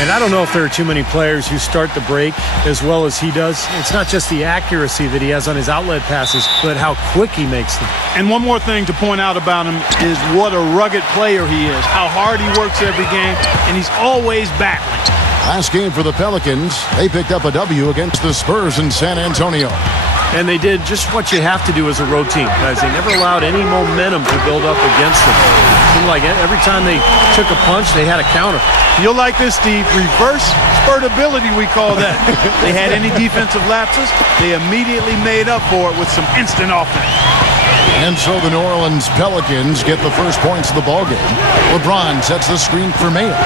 And I don't know if there are too many players who start the break as well as he does. It's not just the accuracy that he has on his outlet passes, but how quick he makes them. And one more thing to point out about him is what a rugged player he is, how hard he works every game, and he's always battling. Last game for the Pelicans, they picked up a W against the Spurs in San Antonio. And they did just what you have to do as a road team, guys. They never allowed any momentum to build up against them. It seemed like every time they took a punch, they had a counter. You'll like this, Steve. Reverse spurtability, we call that. They had any defensive lapses, they immediately made up for it with some instant offense. And so the New Orleans Pelicans get the first points of the ballgame. LeBron sets the screen for Mayo.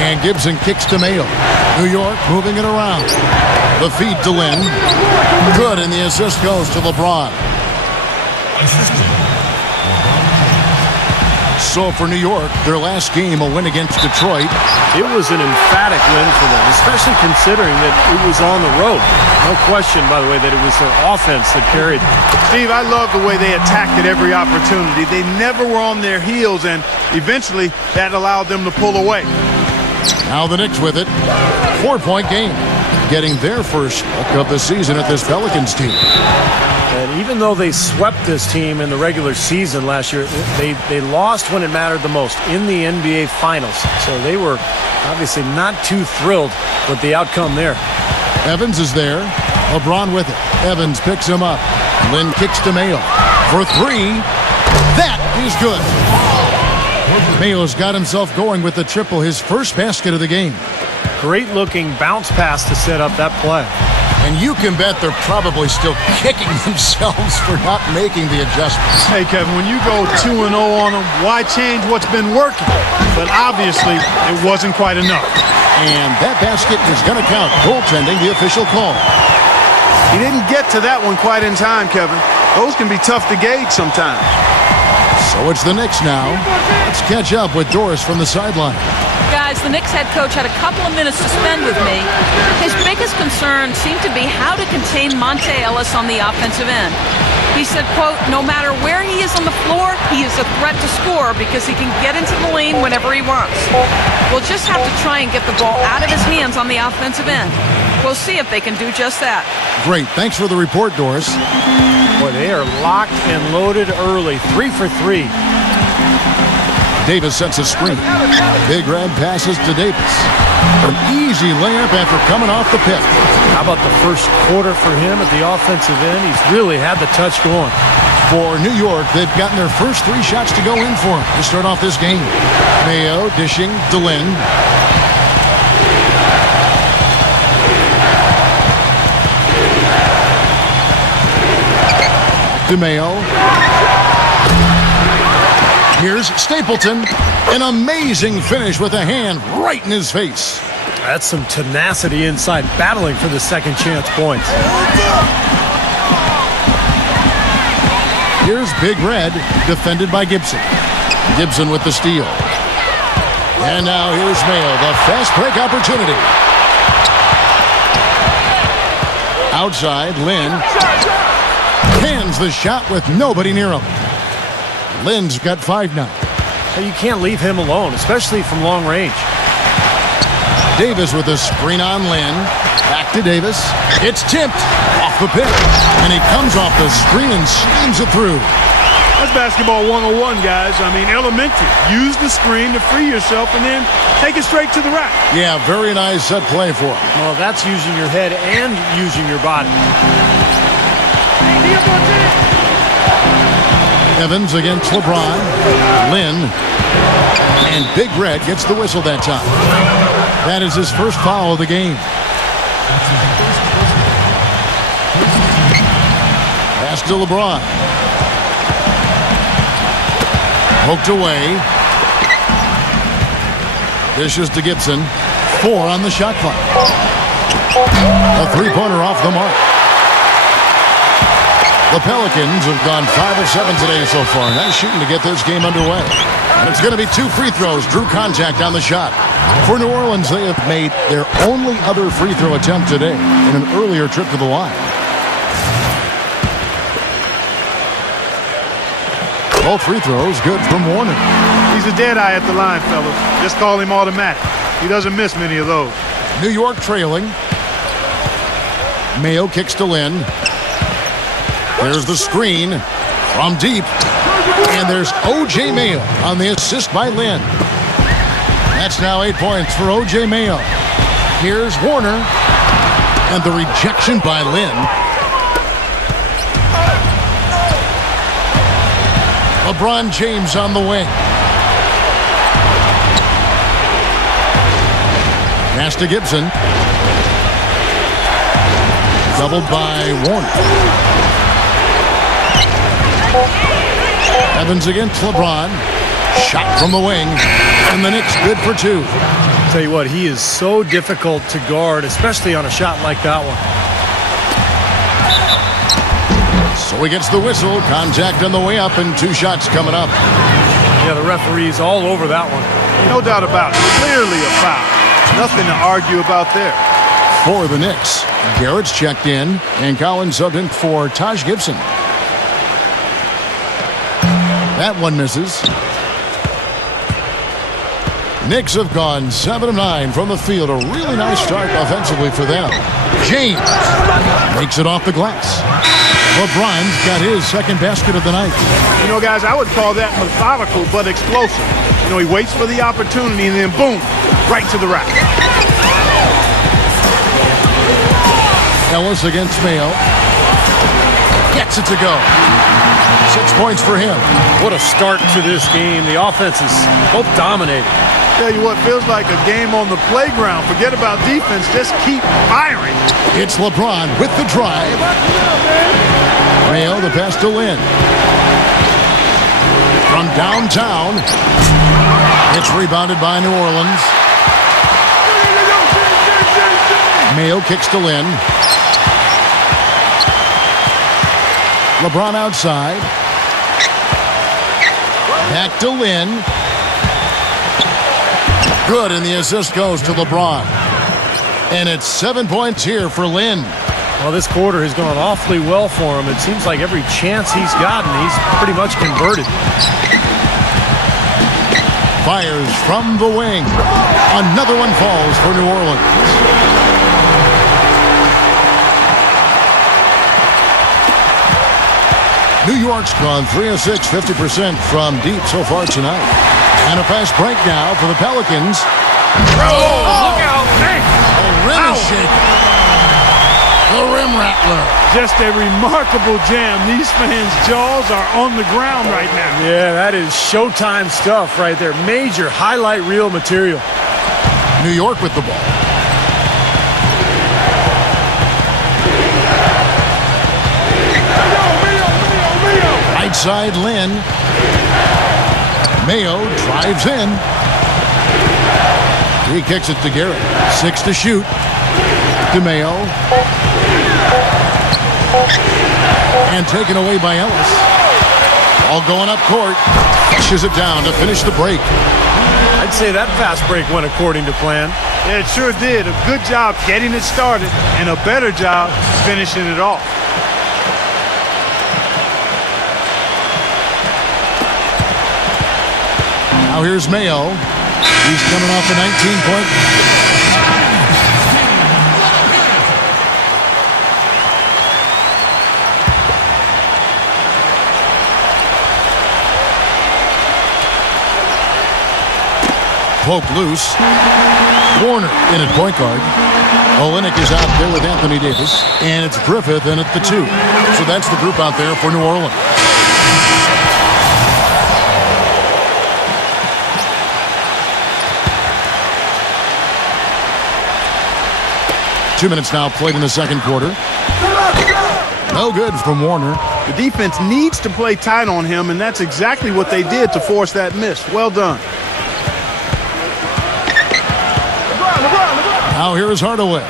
And Gibson kicks to Mayo. New York moving it around. The feed to Lynn. Good, and the assist goes to LeBron. So for New York, their last game, a win against Detroit. It was an emphatic win for them, especially considering that it was on the road. No question, by the way, that it was their offense that carried them. Steve, I love the way they attacked at every opportunity. They never were on their heels, and eventually that allowed them to pull away. Now the Knicks with it. 4-point game. Getting their first look of the season at this Pelicans team. And even though they swept this team in the regular season last year, they lost when it mattered the most, in the NBA Finals. So they were obviously not too thrilled with the outcome there. Evans is there. LeBron with it. Evans picks him up. Lynn kicks to Mayo for three. That is good. Mayo's got himself going with the triple, his first basket of the game. Great looking bounce pass to set up that play. And you can bet they're probably still kicking themselves for not making the adjustments. Hey, Kevin, when you go 2-0 on them, why change what's been working? But obviously, it wasn't quite enough. And that basket is going to count. Goaltending, the official call. He didn't get to that one quite in time, Kevin. Those can be tough to gauge sometimes. So it's the Knicks now. Let's catch up with Doris from the sideline. Guys, the Knicks head coach had a couple of minutes to spend with me. His biggest concern seemed to be how to contain Monte Ellis on the offensive end. He said, quote, no matter where he is on the floor, he is a threat to score because he can get into the lane whenever he wants. We'll just have to try and get the ball out of his hands on the offensive end. We'll see if they can do just that. Great. Thanks for the report, Doris. Boy, they are locked and loaded early. 3 for 3. Davis sets a screen. Big Red passes to Davis. An easy layup after coming off the pick. How about the first quarter for him at the offensive end? He's really had the touch going. For New York, they've gotten their first 3 shots to go in for him to start off this game. Mayo dishing to Lynn. Back to Mayo. Here's Stapleton. An amazing finish with a hand right in his face. That's some tenacity inside, battling for the second chance points. Here's Big Red, defended by Gibson. Gibson with the steal. And now here's Mayo, the fast break opportunity. Outside, Lynn hands the shot with nobody near him. Lynn's got 5 now. You can't leave him alone, especially from long range. Davis with a screen on Lynn. Back to Davis. It's tipped off the pick. And he comes off the screen and slams it through. That's basketball 101, guys. I mean, elementary. Use the screen to free yourself and then take it straight to the rack. Yeah, very nice set play for him. Well, that's using your head and using your body. Evans against LeBron. Lynn. And Big Red gets the whistle that time. That is his first foul of the game. Pass to LeBron. Poked away. Dishes to Gibson. 4 on the shot clock. A 3-pointer off the mark. The Pelicans have gone 5 of 7 today so far. Nice shooting to get this game underway. And it's going to be 2 free throws. Drew contact on the shot. For New Orleans, they have made their only other free throw attempt today in an earlier trip to the line. Both free throws good from Warner. He's a dead eye at the line, fellas. Just call him automatic. He doesn't miss many of those. New York trailing. Mayo kicks to Lynn. There's the screen from deep. And there's O.J. Mayo on the assist by Lynn. That's now 8 points for O.J. Mayo. Here's Warner. And the rejection by Lynn. LeBron James on the wing. Pass to Gibson. Doubled by Warner. Evans against LeBron. Shot from the wing. And the Knicks good for 2. Tell you what, he is so difficult to guard, especially on a shot like that one. So he gets the whistle. Contact on the way up and 2 shots coming up. Yeah, the referee's all over that one. No doubt about it. Clearly a foul. Nothing to argue about there. For the Knicks, Garrett's checked in, and Collins subbed in for Taj Gibson. That one misses. Knicks have gone 7 of 9 from the field. A really nice start offensively for them. James makes it off the glass. LeBron's got his second basket of the night. You know, guys, I would call that methodical but explosive. You know, he waits for the opportunity and then boom, right to the rack. Ellis against Mayo. Gets it to go. 6 points for him. What a start to this game. The offense is both dominating. Tell you what, feels like a game on the playground. Forget about defense, just keep firing. It's LeBron with the drive. Mayo, the pass to Lynn. From downtown. It's rebounded by New Orleans. Mayo kicks to Lynn. LeBron outside. Back to Lynn. Good, and the assist goes to LeBron. And it's 7 points here for Lynn. Well, this quarter has gone awfully well for him. It seems like every chance he's gotten, he's pretty much converted. Fires from the wing. Another one falls for New Orleans. New York's gone 3 of 6, 50% from deep so far tonight. And a fast break now for the Pelicans. Look out! Hey! The rim is shaking. The rim rattler. Just a remarkable jam. These fans' jaws are on the ground right now. Yeah, that is Showtime stuff right there. Major highlight reel material. New York with the ball. Right side, Lynn. Mayo drives in. He kicks it to Garrett. 6 to shoot. To Mayo. And taken away by Ellis. All going up court. Pushes it down to finish the break. I'd say that fast break went according to plan. Yeah, it sure did. A good job getting it started and a better job finishing it off. Now here's Mayo. He's coming off a 19-point. Poke loose. Warner in at point guard. Olynyk is out there with Anthony Davis. And it's Griffith in at the 2. So that's the group out there for New Orleans. Two minutes now played in the second quarter. No good from Warner. The defense needs to play tight on him, and that's exactly what they did to force that miss. Well done. Now here is Hardaway.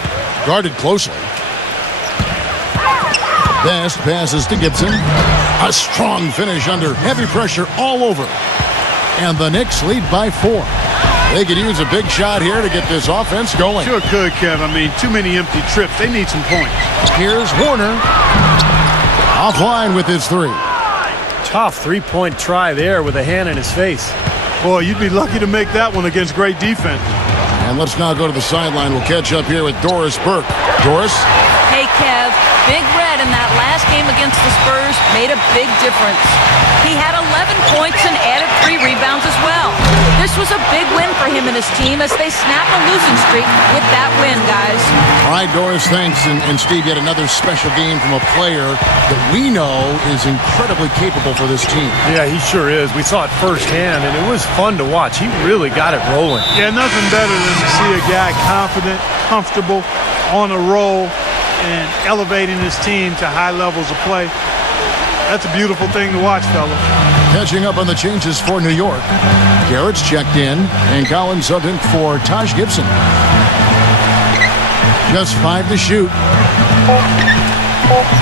Guarded closely. Best passes to Gibson. A strong finish under heavy pressure all over. And the Knicks lead by 4. They could use a big shot here to get this offense going. Sure could, Kev. I mean, too many empty trips. They need some points. Here's Warner. Offline with his 3. Tough three-point try there with a hand in his face. Boy, you'd be lucky to make that one against great defense. And let's now go to the sideline. We'll catch up here with Doris Burke. Doris? Hey, Kev, Big Red in that last game against the Spurs made a big difference. He had 11 points and added 3 rebounds as well. This was a big win for him and his team as they snap a losing streak with that win, guys. All right, Doris, thanks. And Steve, yet another special game from a player that we know is incredibly capable for this team. Yeah, he sure is. We saw it firsthand, and it was fun to watch. He really got it rolling. Yeah, nothing better than to see a guy confident, comfortable, on a roll, and elevating his team to high levels of play. That's a beautiful thing to watch, fellas. Catching up on the changes for New York. Garrett's checked in, and Collins subbed in for Taj Gibson. Just 5 to shoot.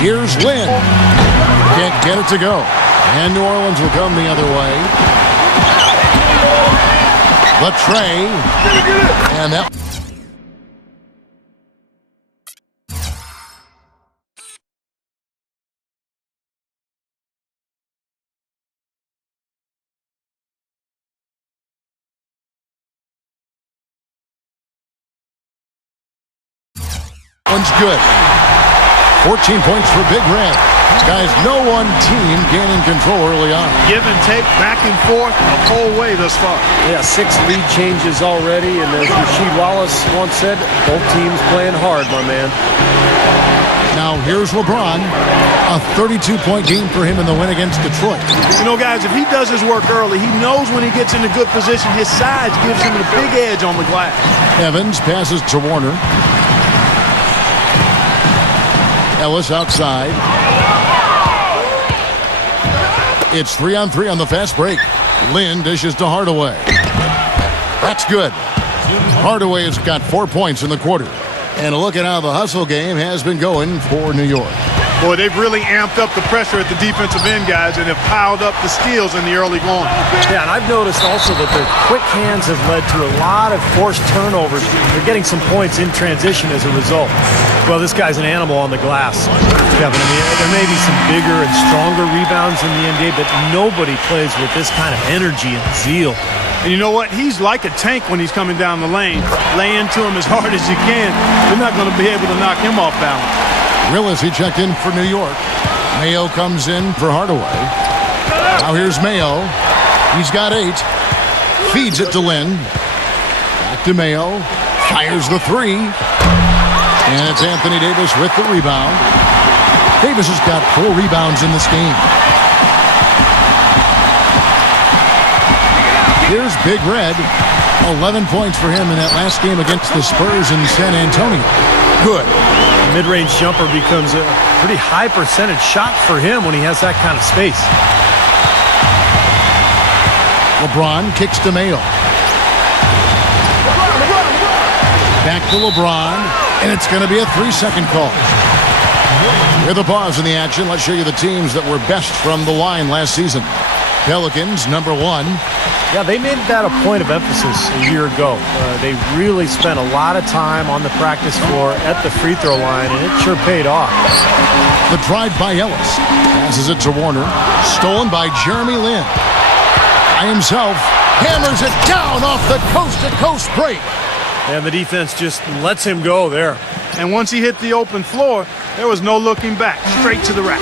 Here's Lynn. Can't get it to go. And New Orleans will come the other way. Latrey. And that... one's good. 14 points for Big Red. Guys, no one team gaining control early on. Give and take, back and forth, the whole way thus far. Yeah, 6 lead changes already, and as Rasheed Wallace once said, both teams playing hard, my man. Now here's LeBron. A 32-point game for him in the win against Detroit. You know, guys, if he does his work early, he knows when he gets in a good position, his size gives him a big edge on the glass. Evans passes to Warner. Ellis outside. It's 3-on-3 on the fast break. Lynn dishes to Hardaway. That's good. Hardaway has got 4 points in the quarter. And a look at how the hustle game has been going for New York. Boy, they've really amped up the pressure at the defensive end, guys, and have piled up the steals in the early going. Yeah, and I've noticed also that their quick hands have led to a lot of forced turnovers. They're getting some points in transition as a result. Well, this guy's an animal on the glass, Kevin. I mean, there may be some bigger and stronger rebounds in the NBA, but nobody plays with this kind of energy and zeal. And you know what? He's like a tank when he's coming down the lane. Lay into him as hard as you can. You're not going to be able to knock him off balance. Willis, he checked in for New York. Mayo comes in for Hardaway. Now here's Mayo. He's got 8. Feeds it to Lynn. Back to Mayo. Fires the 3. And it's Anthony Davis with the rebound. Davis has got 4 rebounds in this game. Here's Big Red. 11 points for him in that last game against the Spurs in San Antonio. Good. Mid-range jumper becomes a pretty high percentage shot for him when he has that kind of space. LeBron kicks to Mayo. Back to LeBron, and it's going to be a 3-second call. With a pause in the action, let's show you the teams that were best from the line last season. Pelicans, number 1. Yeah, they made that a point of emphasis a year ago. They really spent a lot of time on the practice floor at the free throw line, and it sure paid off. The drive by Ellis. Passes it to Warner. Stolen by Jeremy Lin. By himself. Hammers it down off the coast-to-coast break. And the defense just lets him go there. And once he hit the open floor, there was no looking back. Straight to the rack.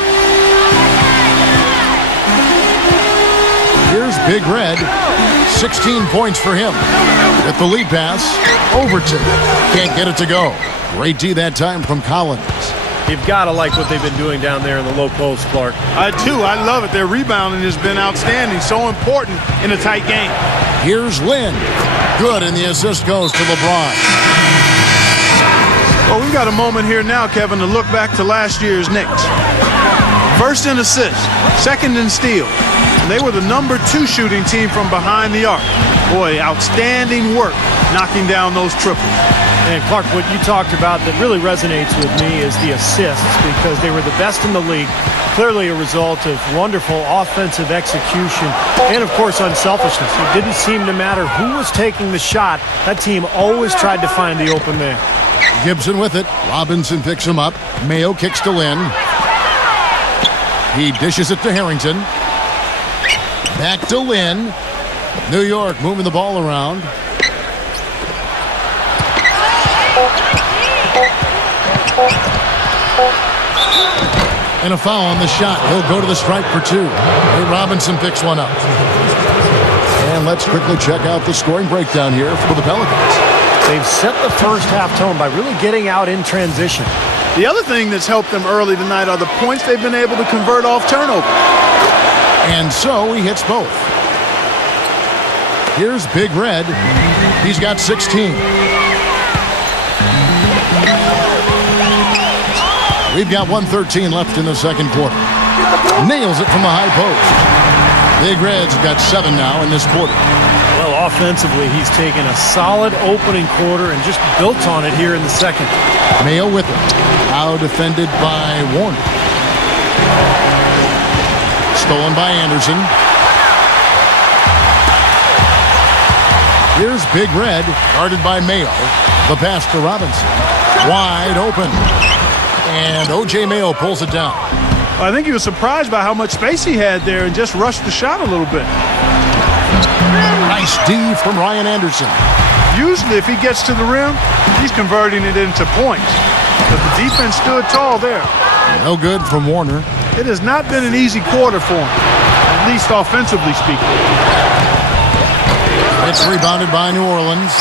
Here's Big Red. 16 points for him. With the lead pass, Overton. Can't get it to go. Great D that time from Collins. You've got to like what they've been doing down there in the low post, Clark. I do. I love it. Their rebounding has been outstanding. So important in a tight game. Here's Lynn. Good, and the assist goes to LeBron. Well, we've got a moment here now, Kevin, to look back to last year's Knicks. First in assists, second in steals. They were the number 2 shooting team from behind the arc. Boy, outstanding work knocking down those triples. And Clark, what you talked about that really resonates with me is the assists, because they were the best in the league. Clearly a result of wonderful offensive execution and, of course, unselfishness. It didn't seem to matter who was taking the shot. That team always tried to find the open man. Gibson with it. Robinson picks him up. Mayo kicks to Lynn. He dishes it to Harrington. Back to Lynn. New York moving the ball around. And a foul on the shot. He'll go to the stripe for two. Nate Robinson picks one up. And let's quickly check out the scoring breakdown here for the Pelicans. They've set the first half tone by really getting out in transition. The other thing that's helped them early tonight are the points they've been able to convert off turnover. And so he hits both. Here's Big Red. He's got 16. We've got 1:13 left in the second quarter. Nails it from the high post. Big Red's got 7 now in this quarter. Well, offensively, he's taken a solid opening quarter and just built on it here in the second. Mayo with it. Now defended by Warner. Stolen by Anderson. Here's Big Red, guarded by Mayo. The pass to Robinson. Wide open. And O.J. Mayo pulls it down. I think he was surprised by how much space he had there and just rushed the shot a little bit. Nice D from Ryan Anderson. Usually if he gets to the rim, he's converting it into points. But the defense stood tall there. No good from Warner. It has not been an easy quarter for him, at least offensively speaking. It's rebounded by New Orleans.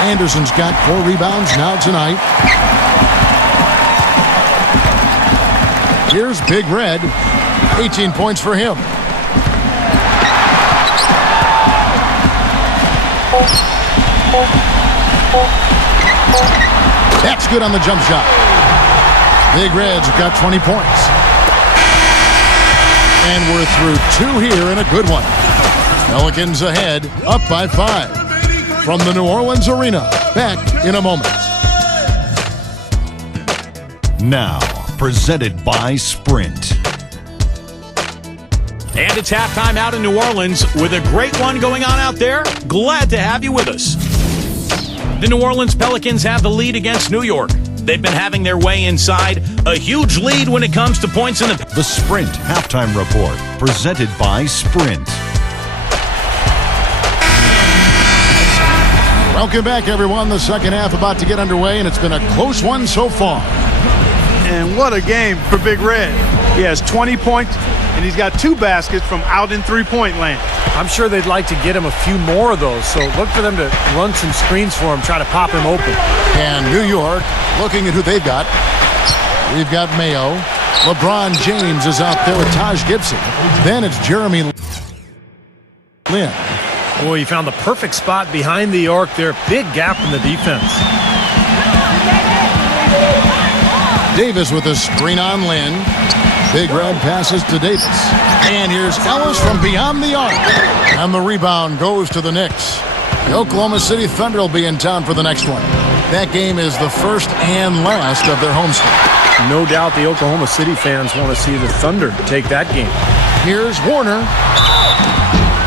Anderson's got 4 rebounds now tonight. Here's Big Red. 18 points for him. That's good on the jump shot. Big Red's got 20 points. And we're through 2 here in a good one. Pelicans ahead, up by 5. From the New Orleans Arena, back in a moment. Now, presented by Sprint. And it's halftime out in New Orleans with a great one going on out there. Glad to have you with us. The New Orleans Pelicans have the lead against New York. They've been having their way inside. A huge lead when it comes to points in The Sprint Halftime Report, presented by Sprint. Welcome back, everyone. The second half about to get underway, and it's been a close one so far. And what a game for Big Red. He has 20 points, and he's got 2 baskets from out in three-point land. I'm sure they'd like to get him a few more of those, so look for them to run some screens for him, try to pop him open. And New York, looking at who they've got. We've got Mayo. LeBron James is out there with Taj Gibson. Then it's Jeremy Lin. Boy, he found the perfect spot behind the arc there. Big gap in the defense. Davis with a screen on Lin. Big Red passes to Davis. And here's Ellis from beyond the arc. And the rebound goes to the Knicks. The Oklahoma City Thunder will be in town for the next one. That game is the first and last of their homestand. No doubt the Oklahoma City fans want to see the Thunder take that game. Here's Warner.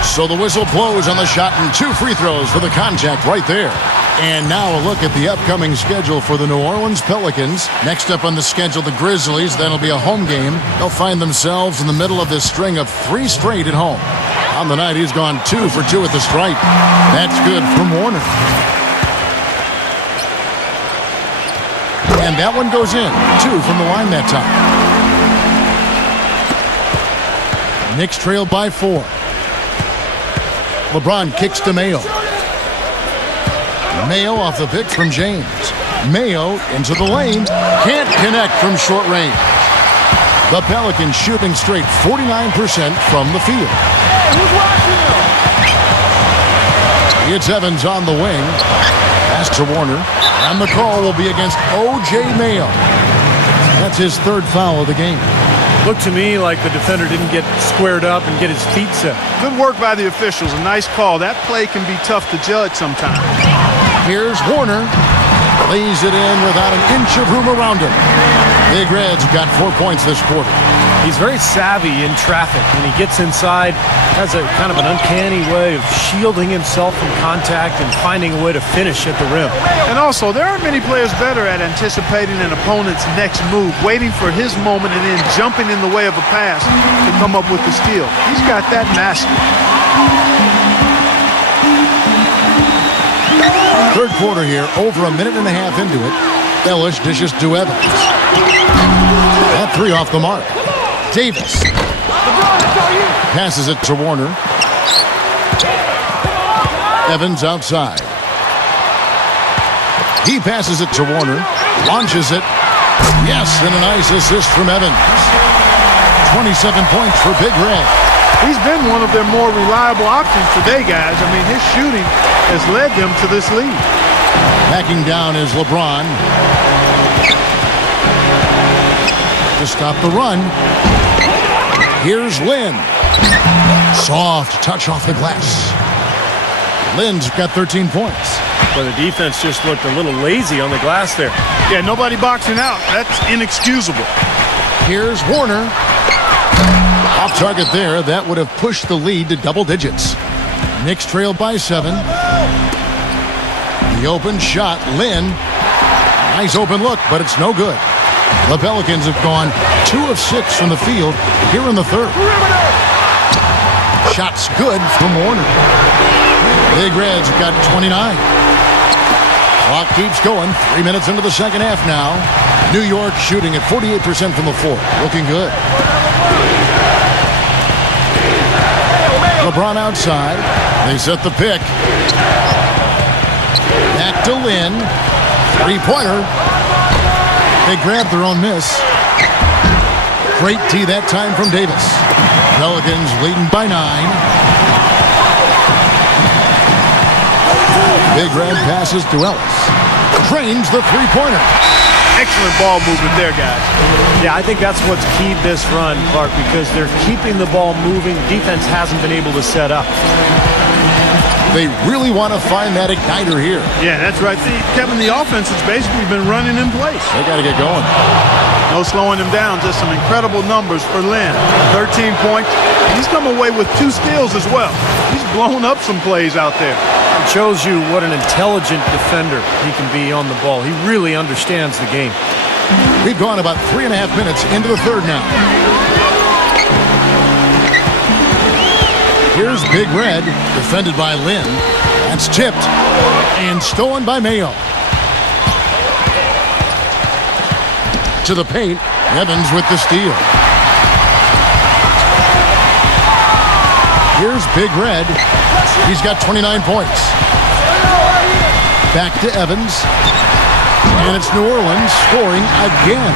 So the whistle blows on the shot and 2 free throws for the contact right there. And now a look at the upcoming schedule for the New Orleans Pelicans. Next up on the schedule, the Grizzlies. That'll be a home game. They'll find themselves in the middle of this string of 3 straight at home. On the night, he's gone 2 for 2 at the stripe. That's good from Warner. And that one goes in. 2 from the line that time. Knicks trailed by 4. LeBron kicks to Mayo. Mayo off the pick from James. Mayo into the lane. Can't connect from short range. The Pelicans shooting straight 49% from the field. It's Evans on the wing. Pass to Warner. And the call will be against O.J. Mayo. That's his 3rd foul of the game. Looked to me like the defender didn't get squared up and get his feet set. Good work by the officials. A nice call. That play can be tough to judge sometimes. Here's Warner. Lays it in without an inch of room around him. Big Red's got 4 points this quarter. He's very savvy in traffic. When he gets inside, has a kind of an uncanny way of shielding himself from contact and finding a way to finish at the rim. And also, there aren't many players better at anticipating an opponent's next move, waiting for his moment and then jumping in the way of a pass to come up with the steal. He's got that mastered. 3rd quarter here, over a minute and a half into it. Ellis dishes to Evans. That three off the mark. Davis passes it to Warner. Evans outside. He passes it to Warner. Launches it. Yes, and a nice assist from Evans. 27 points for Big Red. He's been one of their more reliable options today, guys. I mean, his shooting has led them to this lead. Backing down is LeBron. To stop the run. Here's Lynn. Soft touch off the glass. Lynn's got 13 points. But the defense just looked a little lazy on the glass there. Yeah, nobody boxing out. That's inexcusable. Here's Warner. Off target there. That would have pushed the lead to double digits. Knicks trail by 7. The open shot. Lynn. Nice open look, but it's no good. The Pelicans have gone 2 of 6 from the field here in the third. Shots good from Warner. Big Red's got 29. Clock keeps going. 3 minutes into the second half now. New York shooting at 48% from the floor. Looking good. LeBron outside. They set the pick. Back to Lynn. Three-pointer. They grab their own miss. Great tee that time from Davis. Pelicans leading by 9. Big Red passes to Ellis. Drains the three-pointer. Excellent ball movement there, guys. Yeah, I think that's what's keyed this run, Clark, because they're keeping the ball moving. Defense hasn't been able to set up. They really want to find that igniter here. Yeah, that's right. Kevin, the offense has basically been running in place. They got to get going. No slowing him down. Just some incredible numbers for Lynn. 13 points. He's come away with 2 steals as well. He's blown up some plays out there. It shows you what an intelligent defender he can be on the ball. He really understands the game. We've gone about 3.5 minutes into the third now. Here's Big Red, defended by Lynn. That's tipped and stolen by Mayo. To the paint, Evans with the steal. Here's Big Red. He's got 29 points. Back to Evans. And it's New Orleans scoring again.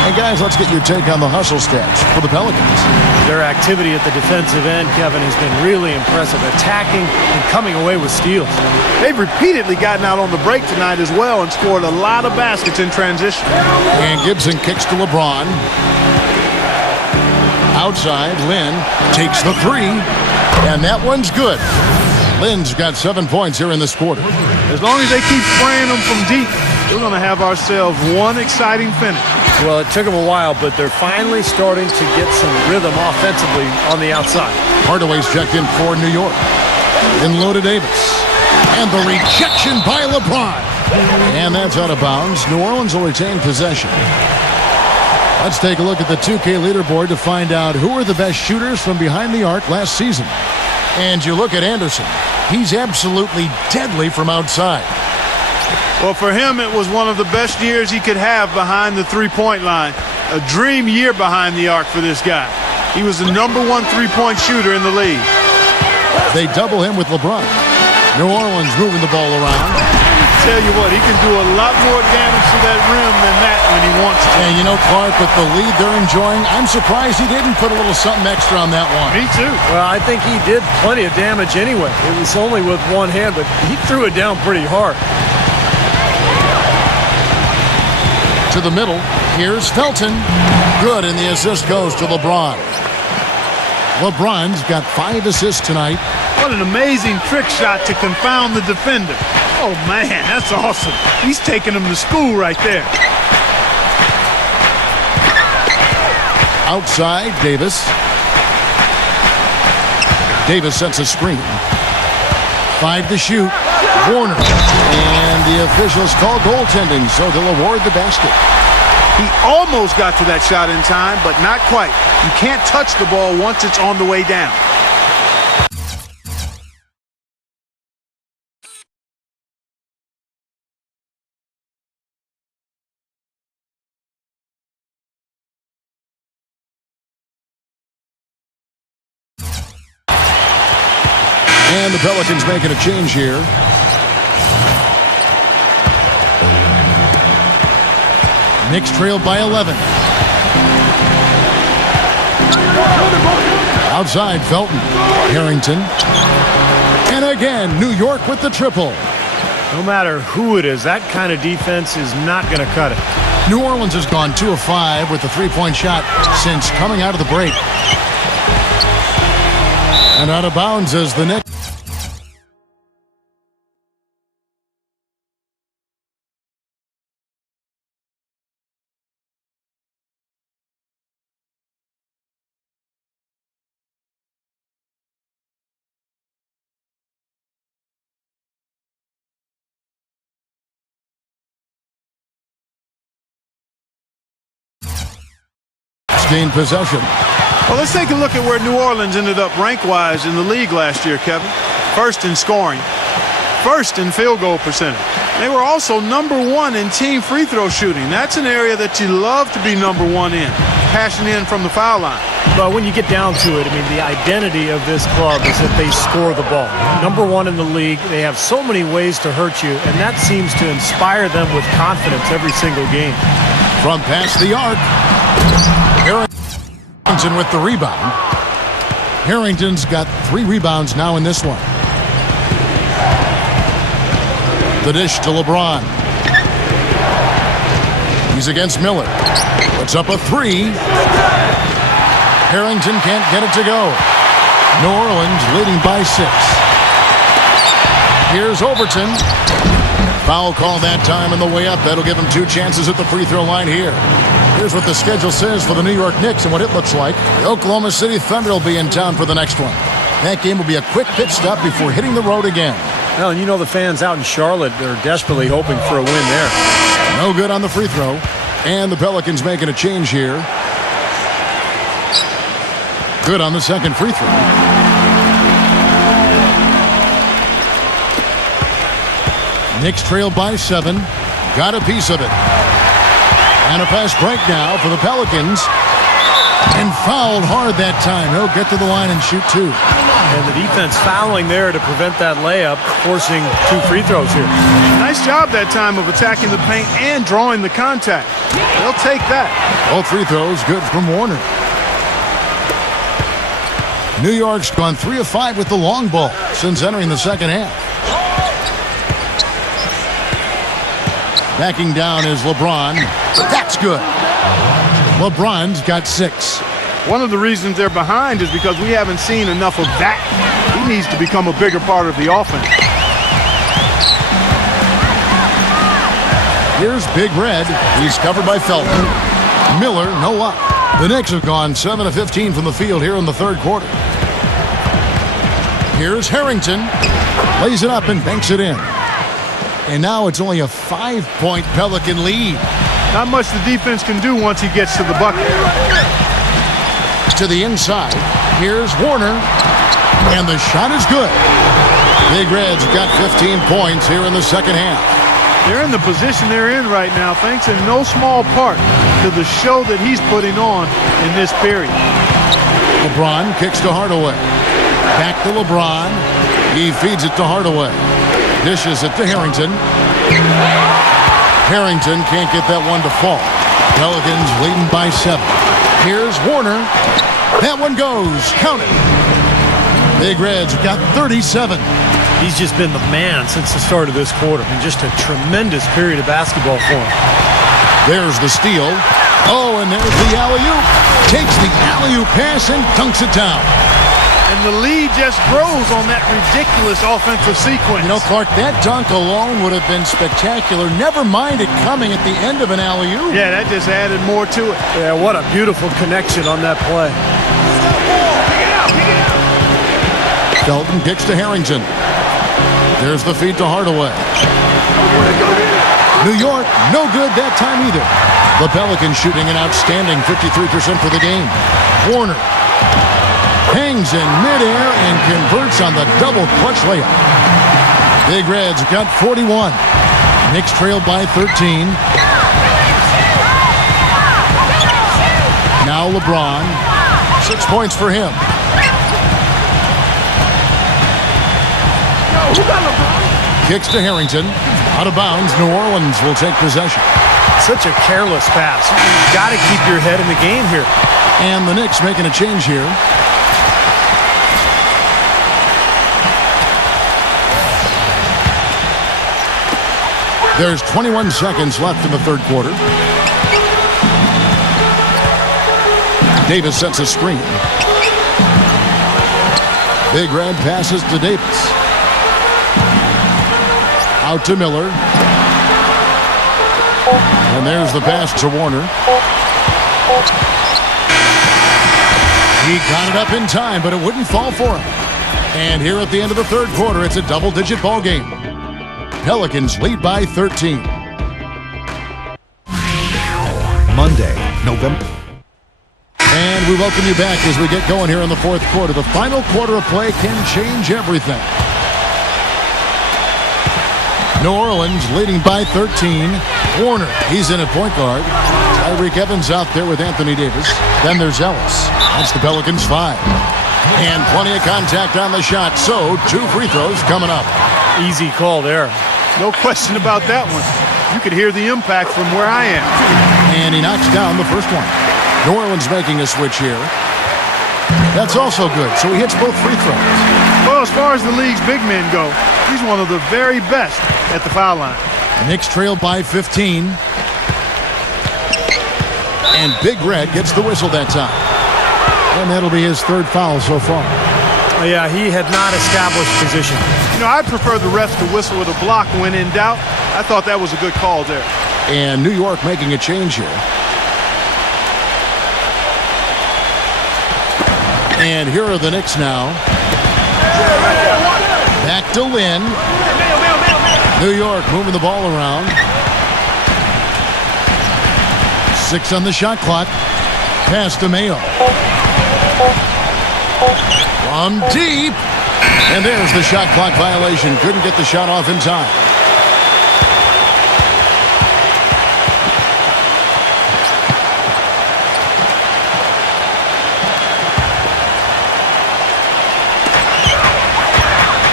And guys, let's get your take on the hustle stats for the Pelicans. Their activity at the defensive end, Kevin, has been really impressive. Attacking and coming away with steals. They've repeatedly gotten out on the break tonight as well and scored a lot of baskets in transition. And Gibson kicks to LeBron. Outside, Lynn takes the three. And that one's good. Lynn's got 7 points here in this quarter. As long as they keep spraying them from deep, we're going to have ourselves one exciting finish. Well, it took them a while, but they're finally starting to get some rhythm offensively on the outside. Hardaway's checked in for New York. In low to Davis. And the rejection by LeBron. And that's out of bounds. New Orleans will retain possession. Let's take a look at the 2K leaderboard to find out who are the best shooters from behind the arc last season. And you look at Anderson. He's absolutely deadly from outside. Well, for him, it was one of the best years he could have behind the three-point line. A dream year behind the arc for this guy. He was the #1 three-point shooter in the league. They double him with LeBron. New Orleans moving the ball around. Tell you what, he can do a lot more damage to that rim than that when he wants to. And you know, Clark, with the lead they're enjoying, I'm surprised he didn't put a little something extra on that one. Me too. Well, I think he did plenty of damage anyway. It was only with one hand, but he threw it down pretty hard. To the middle, here's Felton. Good, and the assist goes to LeBron. LeBron's got 5 assists tonight. What an amazing trick shot to confound the defender. Oh, man, that's awesome. He's taking him to school right there. Outside, Davis. Davis sets a screen. 5 to shoot. Warner. And the officials call goaltending, so they'll award the basket. He almost got to that shot in time, but not quite. You can't touch the ball once it's on the way down. And the Pelicans making a change here. Knicks trailed by 11. Outside, Felton. Harrington. And again, New York with the triple. No matter who it is, that kind of defense is not going to cut it. New Orleans has gone 2 of 5 with the three-point shot since coming out of the break. And out of bounds is the Knicks. Gained possession. Well, let's take a look at where New Orleans ended up rank-wise in the league last year, Kevin. First in scoring, first in field goal percentage. They were also number 1 in team free throw shooting. That's an area that you love to be number 1 in, passing in from the foul line. But when you get down to it, I mean, the identity of this club is that they score the ball. Number 1 in the league. They have so many ways to hurt you, and that seems to inspire them with confidence every single game. From past the arc. Harrington with the rebound. Harrington's got 3 rebounds now in this one. The dish to LeBron. He's against Miller. Puts up a 3. Harrington can't get it to go. New Orleans leading by 6. Here's Overton. Foul call that time on the way up. That'll give him 2 chances at the free throw line here. Here's what the schedule says for the New York Knicks and what it looks like. The Oklahoma City Thunder will be in town for the next one. That game will be a quick pit stop before hitting the road again. Well, and you know the fans out in Charlotte are desperately hoping for a win there. No good on the free throw. And the Pelicans making a change here. Good on the second free throw. Knicks trailed by 7. Got a piece of it. And a fast break now for the Pelicans. And fouled hard that time. He'll get to the line and shoot 2. And the defense fouling there to prevent that layup, forcing 2 free throws here. Nice job that time of attacking the paint and drawing the contact. They'll take that. All free throws good from Warner. New York's gone 3 of 5 with the long ball since entering the second half. Backing down is LeBron. That's good. LeBron's got 6. One of the reasons they're behind is because we haven't seen enough of that. He needs to become a bigger part of the offense. Here's Big Red. He's covered by Felton. Miller, no luck. The Knicks have gone 7 of 15 from the field here in the third quarter. Here's Harrington. Lays it up and banks it in. And now it's only a 5-point Pelican lead. Not much the defense can do once he gets to the bucket. To the inside. Here's Warner. And the shot is good. Big Red's got 15 points here in the second half. They're in the position they're in right now, thanks in no small part to the show that he's putting on in this period. LeBron kicks to Hardaway. Back to LeBron. He feeds it to Hardaway. Dishes it to Harrington. Harrington can't get that one to fall. Pelicans leading by 7. Here's Warner. That one goes. Count it. Big Red's got 37. He's just been the man since the start of this quarter. And just a tremendous period of basketball for him. There's the steal. Oh, and there's the alley-oop. Takes the alley-oop pass and dunks it down. And the lead just grows on that ridiculous offensive sequence. You know, Clark, that dunk alone would have been spectacular. Never mind it coming at the end of an alley-oop. Yeah, that just added more to it. Yeah, what a beautiful connection on that play. Felton kicks to Harrington. There's the feed to Hardaway. New York, no good that time either. The Pelicans shooting an outstanding 53% for the game. Warner hangs in midair and converts on the double clutch layup. Big Red's got 41. Knicks trailed by 13. Now LeBron. 6 points for him. Kicks to Harrington. Out of bounds. New Orleans will take possession. Such a careless pass. You've got to keep your head in the game here. And the Knicks making a change here. There's 21 seconds left in the third quarter. Davis sets a screen. Big Red passes to Davis. Out to Miller. And there's the pass to Warner. He got it up in time, but it wouldn't fall for him. And here at the end of the third quarter, it's a double-digit ball game. Pelicans lead by 13. Monday, November. And we welcome you back as we get going here in the fourth quarter. The final quarter of play can change everything. New Orleans leading by 13. Warner, he's in at point guard. Tyreek Evans out there with Anthony Davis. Then there's Ellis. That's the Pelicans 5. And plenty of contact on the shot. So 2 free throws coming up. Easy call there. No question about that one. You could hear the impact from where I am. And he knocks down the first one. New Orleans making a switch here. That's also good. So he hits both free throws. Well, as far as the league's big men go, he's one of the very best at the foul line. Knicks trail by 15. And Big Red gets the whistle that time. And that'll be his third foul so far. Yeah, he had not established position. You know, I prefer the refs to whistle with a block when in doubt. I thought that was a good call there. And New York making a change here. And here are the Knicks now. Back to Lynn. New York moving the ball around. 6 on the shot clock. Pass to Mayo. From deep. And there's the shot clock violation. Couldn't get the shot off in time.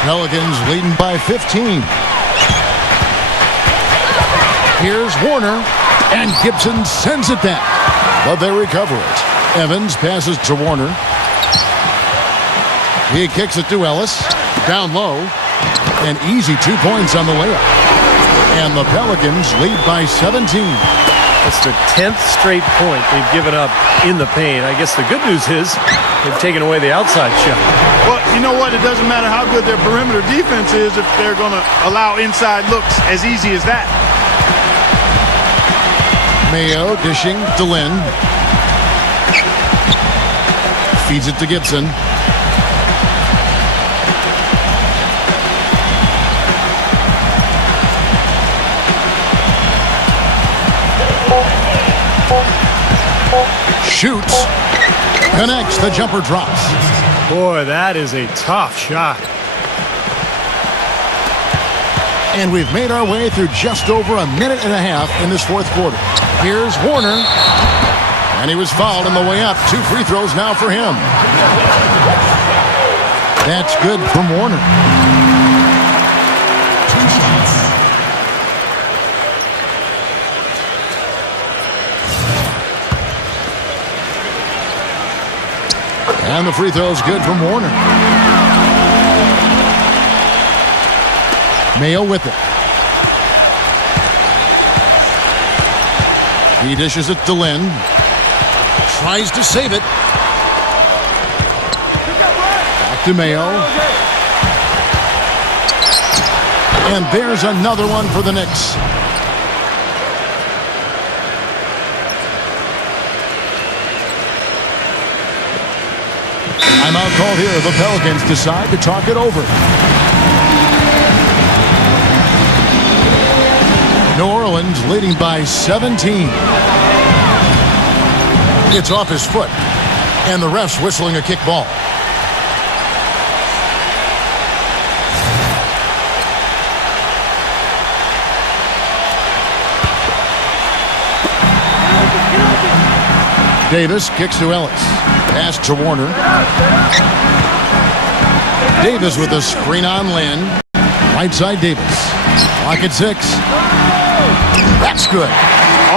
Pelicans leading by 15. Here's Warner. And Gibson sends it back. But they recover it. Evans passes to Warner. He kicks it to Ellis. Down low. And easy 2 points on the layup. And the Pelicans lead by 17. That's the 10th straight point they've given up in the paint. I guess the good news is they've taken away the outside shot. Well, you know what? It doesn't matter how good their perimeter defense is if they're going to allow inside looks as easy as that. Mayo dishing to Lynn. Feeds it to Gibson. Shoots. Connects. The jumper drops. Boy, that is a tough shot. And we've made our way through just over a minute and a half in this fourth quarter. Here's Warner. And he was fouled on the way up. 2 free throws now for him. That's good from Warner. And the free throw is good from Warner. Mayo with it. He dishes it to Lynn. Tries to save it. Back to Mayo. And there's another one for the Knicks. Timeout called here. The Pelicans decide to talk it over. New Orleans leading by 17. It's off his foot. And the ref's whistling a kick ball. Davis kicks to Ellis. Pass to Warner. Davis with a screen on Lynn. Right side Davis. Clock at 6. That's good.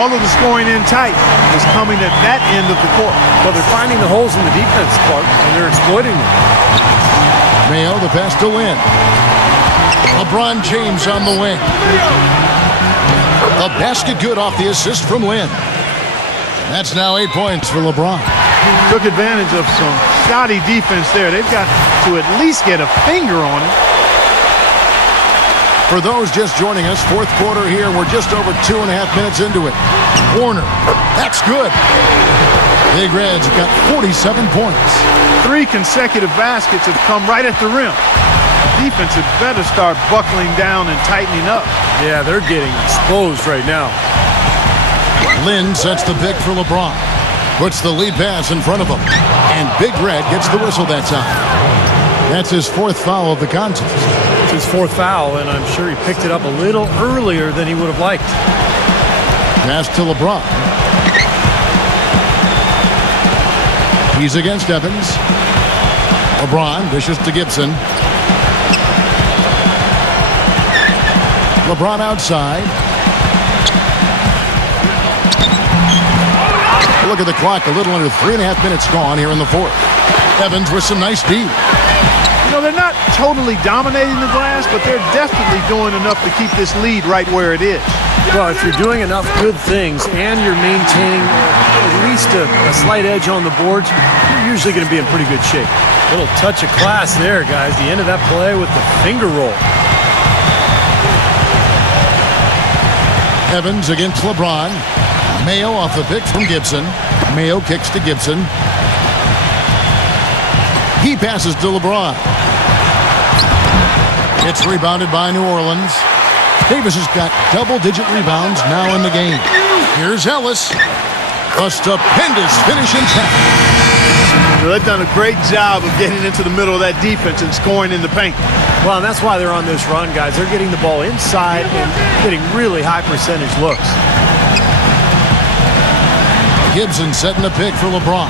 All of the scoring in tight is coming at that end of the court. Well, they're finding the holes in the defense, Clark, and they're exploiting them. Mayo, the pass to Lynn. LeBron James on the wing. The basket good off the assist from Lynn. That's now 8 points for LeBron. Took advantage of some shoddy defense there. They've got to at least get a finger on it. For those just joining us, fourth quarter here. We're just over 2.5 minutes into it. Warner, that's good. Big Reds have got 47 points. 3 consecutive baskets have come right at the rim. Defense had better start buckling down and tightening up. Yeah, they're getting exposed right now. Lynn sets the pick for LeBron. Puts the lead pass in front of him. And Big Red gets the whistle that time. That's his 4th foul of the contest. It's his 4th foul, and I'm sure he picked it up a little earlier than he would have liked. Pass to LeBron. He's against Evans. LeBron dishes to Gibson. LeBron outside. Look at the clock. A little under 3.5 minutes gone here in the 4th. Evans with some nice D. You know, they're not totally dominating the glass, but they're definitely doing enough to keep this lead right where it is. Well, if you're doing enough good things and you're maintaining at least a slight edge on the boards, you're usually going to be in pretty good shape. Little touch of class there, guys. The end of that play with the finger roll. Evans against LeBron. Mayo off the pick from Gibson. Mayo kicks to Gibson. He passes to LeBron. It's rebounded by New Orleans. Davis has got double-digit rebounds now in the game. Here's Ellis. A stupendous finish in time. They've done a great job of getting into the middle of that defense and scoring in the paint. Well, and that's why they're on this run, guys. They're getting the ball inside and getting really high percentage looks. Gibson setting the pick for LeBron.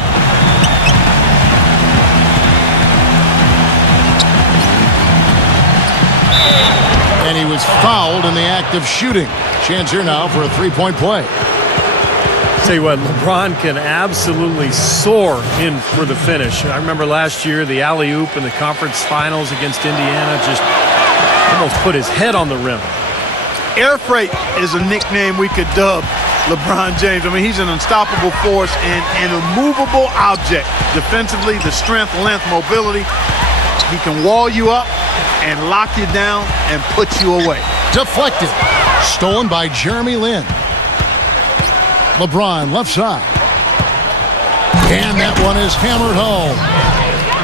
And he was fouled in the act of shooting. Chance here now for a three-point play. Tell you what, LeBron can absolutely soar in for the finish. I remember last year, the alley-oop in the conference finals against Indiana just almost put his head on the rim. Air freight is a nickname we could dub LeBron James. I mean, he's an unstoppable force and an immovable object. Defensively, the strength, length, mobility. He can wall you up and lock you down and put you away. Deflected. Stolen by Jeremy Lin. LeBron left side. And that one is hammered home.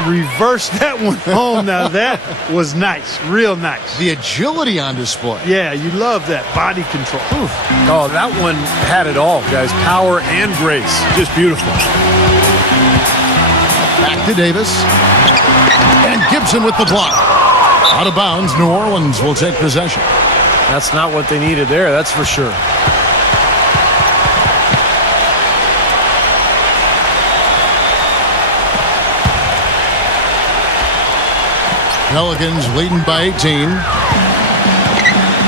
Reverse that one home. Now that was nice. Real nice. The agility on display. Yeah, you love that body control. Oof. Oh, that one had it all, guys. Power and grace. Just beautiful. Back to Davis. And Gibson with the block. Out of bounds, New Orleans will take possession. That's not what they needed there, that's for sure. Pelicans leading by 18.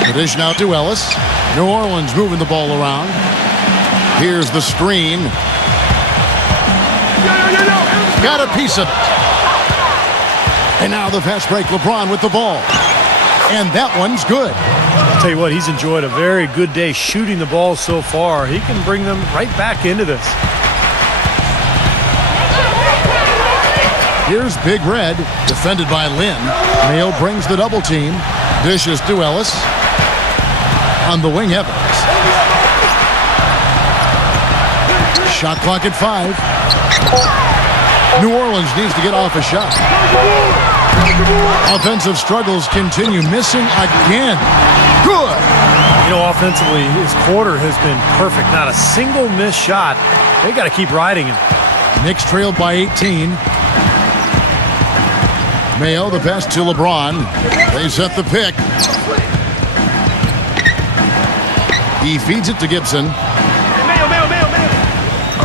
The dish now to Ellis. New Orleans moving the ball around. Here's the screen. Got a piece of it. And now the fast break. LeBron with the ball. And that one's good. I'll tell you what, he's enjoyed a very good day shooting the ball so far. He can bring them right back into this. Here's Big Red, defended by Lin. Mayo brings the double team. Dishes to Ellis. On the wing, Evans. Shot clock at 5. New Orleans needs to get off a shot. Offensive struggles continue. Missing again. Good. You know, offensively, his quarter has been perfect. Not a single missed shot. They got to keep riding him. Knicks trailed by 18. Mayo, the pass to LeBron. They set the pick. He feeds it to Gibson.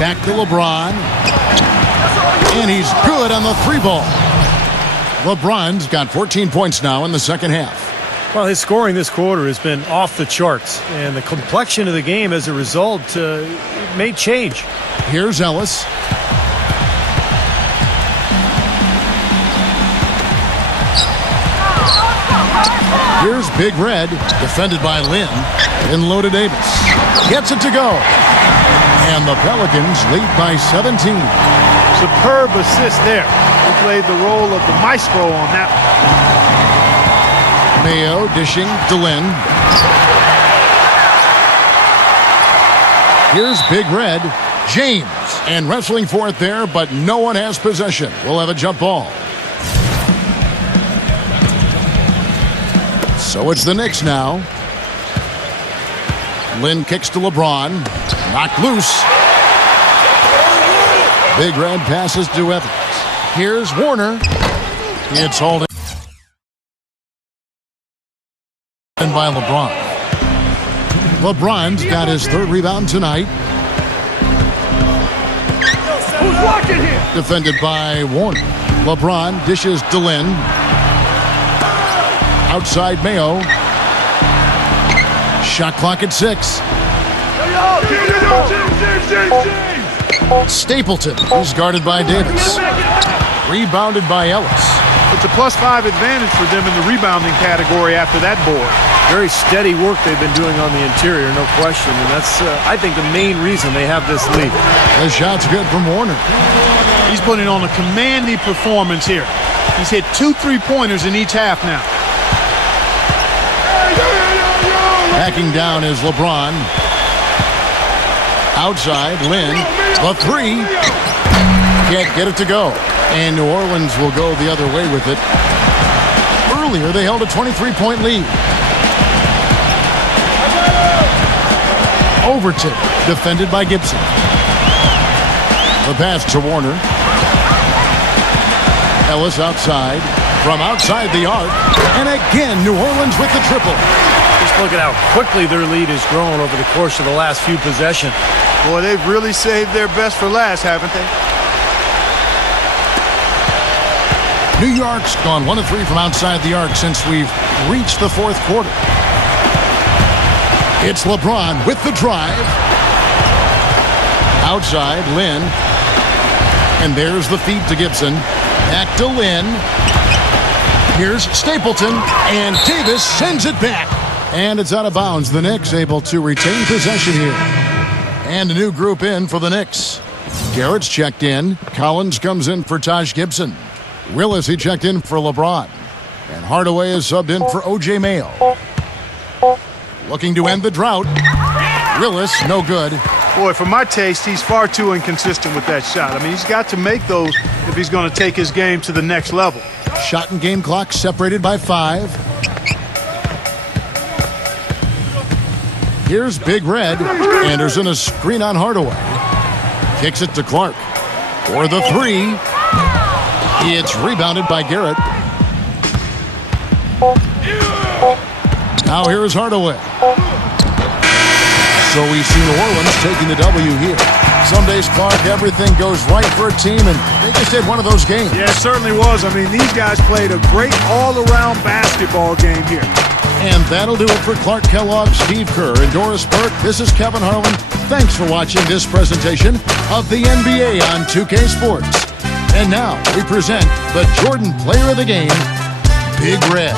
Back to LeBron. And he's good on the 3 ball. LeBron's got 14 points now in the second half. Well, his scoring this quarter has been off the charts, and the complexion of the game as a result may change. Here's Ellis. Here's Big Red, defended by Lynn. And loaded Davis. Gets it to go. And the Pelicans lead by 17. Superb assist there. He played the role of the maestro on that one. Mayo dishing to Lynn. Here's Big Red. James. And wrestling for it there, but no one has possession. We'll have a jump ball. So it's the Knicks now. Lynn kicks to LeBron. Knocked loose. Big Red passes to Evans. Here's Warner. It's hauled in by LeBron. LeBron's got his third rebound tonight. Who's watching here? Defended by Warner. LeBron dishes to Lynn. Outside Mayo. Shot clock at 6. Stapleton is guarded by Davis. Rebounded by Ellis. It's a +5 advantage for them in the rebounding category after that board. Very steady work they've been doing on the interior, no question. And that's, I think, the main reason they have this lead. The shot's good from Warner. He's putting on a commanding performance here. He's hit 2 3-pointers in each half now. Backing down is LeBron. Outside, Lynn. The 3. Can't get it to go. And New Orleans will go the other way with it. Earlier, they held a 23-point lead. Overton, defended by Gibson. The pass to Warner. Ellis outside. From outside the arc. And again, New Orleans with the triple. Just look at how quickly their lead has grown over the course of the last few possessions. Boy, they've really saved their best for last, haven't they? New York's gone 1 of 3 from outside the arc since we've reached the fourth quarter. It's LeBron with the drive. Outside, Lynn. And there's the feed to Gibson. Back to Lynn. Here's Stapleton. And Davis sends it back. And it's out of bounds. The Knicks able to retain possession here. And a new group in for the Knicks. Garrett's checked in. Collins comes in for Taj Gibson. Willis, he checked in for LeBron. And Hardaway is subbed in for O.J. Mayo. Looking to end the drought. Willis, no good. Boy, for my taste, he's far too inconsistent with that shot. I mean, he's got to make those if he's going to take his game to the next level. Shot and game clock separated by 5. Here's Big Red. Anderson a screen on Hardaway. Kicks it to Clark. For the 3. It's rebounded by Garrett. Now here's Hardaway. So we see New Orleans taking the W here. Some days, Clark, everything goes right for a team, and they just had one of those games. Yeah, it certainly was. I mean, these guys played a great all-around basketball game here. And that'll do it for Clark Kellogg, Steve Kerr, and Doris Burke. This is Kevin Harlan. Thanks for watching this presentation of the NBA on 2K Sports. And now we present the Jordan Player of the Game, Big Red.